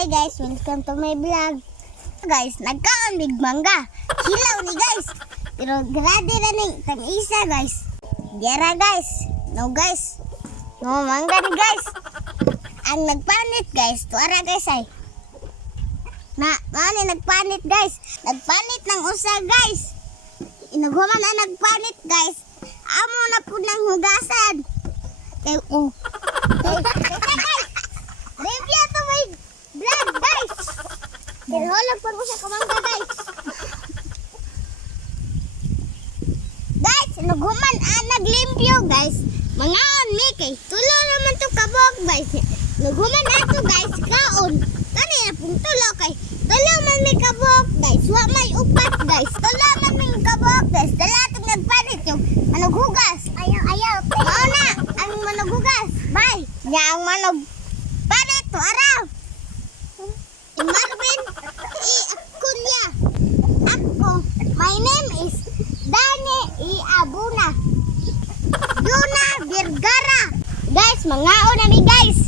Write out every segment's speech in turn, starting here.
Hi guys, welcome to my vlog. Guys, nagkaon big mangga. Hilaw ni guys. Pero grade ra ni tang isa guys. Diara guys. No guys. No mangga ni guys. Ang nagpanit guys, tuara guys ay. Mani nagpanit guys. Nagpanit ng usa guys. Inaghuman na nagpanit guys. Amo na po ng hugasan. Kay guys. Review to my vlog guys. Hirholag pa ko sa kamangga guys. Guys, naghuman naglimpyo guys. Mangaon mi kay tulo naman to kabog guys. Naghuman ato guys kaon. Kanina pong tulo kay tulo man mi kabog guys. Wa may upat guys. Tulo man mi kabog guys. Dalatong nagpanit yung manughugas. Ayaw. Mao na ang manughugas. Bye. Nya ang manog panit to araw. Marvin Kunya. Ako, my name is Dani Abuna. Yuna Vergara. Guys, mangaon na mi guys.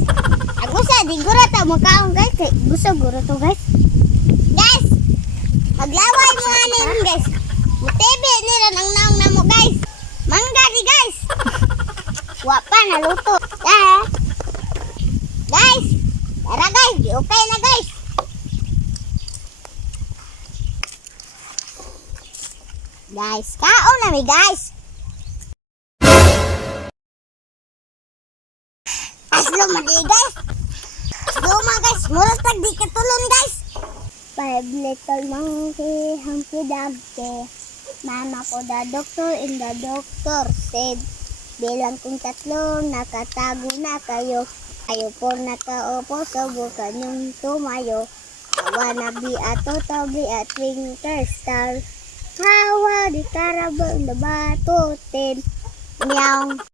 Ako sa di guro ta mo kaon guys. Gusto guro to guys. Guys, maglaway mo anin guys. Mutebe nila nang naong na mo guys. Mangga di guys. Wa pa naluto. Guys, tara guys, di okay na guys. Guys, kaon na mi guys. Aslo madi guys. Luma guys, mura tag di katulon guys. 5 little monkey, Humpty Dumpty. Mama ko the doctor and the doctor said, bilang kong 3 nakatago na kayo. Kayo po nakaupo, subukan yung tumayo. I wanna be a totally a twinkle star. Hawa di karabo in the batutin. Meow.